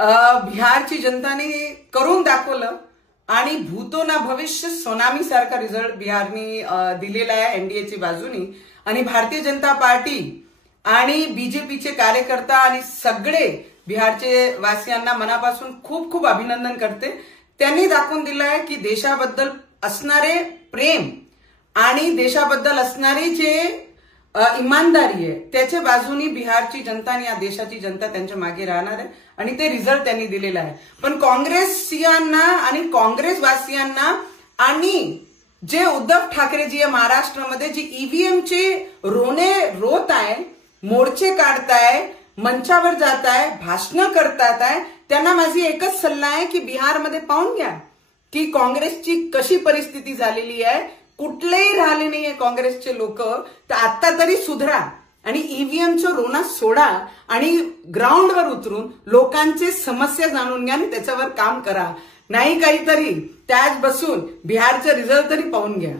बिहारची जनताने करून दाखवलं आणि भूतो ना भविष्य सोनामी सारखा रिझल्ट बिहारनी दिलेला आहे एनडीएची बाजूनी। आणि भारतीय जनता पार्टी आणि बीजेपीचे कार्यकर्ता आणि सगळे बिहारचे वासियांना मनापासून खूप खूप अभिनंदन करते। त्यांनी दाखवून दिलं आहे की देशाबद्दल असणारे प्रेम आणि देशाबद्दल असणारी जे इमानदारी आहे त्याच्या बाजूनी बिहारची जनता आणि या देशाची जनता त्यांच्या मागे राहणार आहे आणि ते रिझल्ट त्यांनी दिलेला आहे। पण काँग्रेसियांना आणि काँग्रेसवासियांना आणि जे उद्धव ठाकरेजी महाराष्ट्रामध्ये जी ईव्हीएमचे रोने रोत आहे, मोर्चे काढताय, मंचावर जात आहे, भाषणं करतात आहे, त्यांना माझी एकच सल्ला आहे की बिहारमध्ये पाहून घ्या की काँग्रेसची कशी परिस्थिती झालेली आहे। कुठलेही राहिले नाहीये काँग्रेसचे लोक, तर आता तरी सुधरा आणि ईव्हीएमचं रोना सोडा आणि ग्राउंडवर उतरून लोकांचे समस्या जाणून घ्या आणि त्याच्यावर काम करा, नाही काहीतरी त्याच बसून बिहारचे रिझल्ट तरी पाहून घ्या।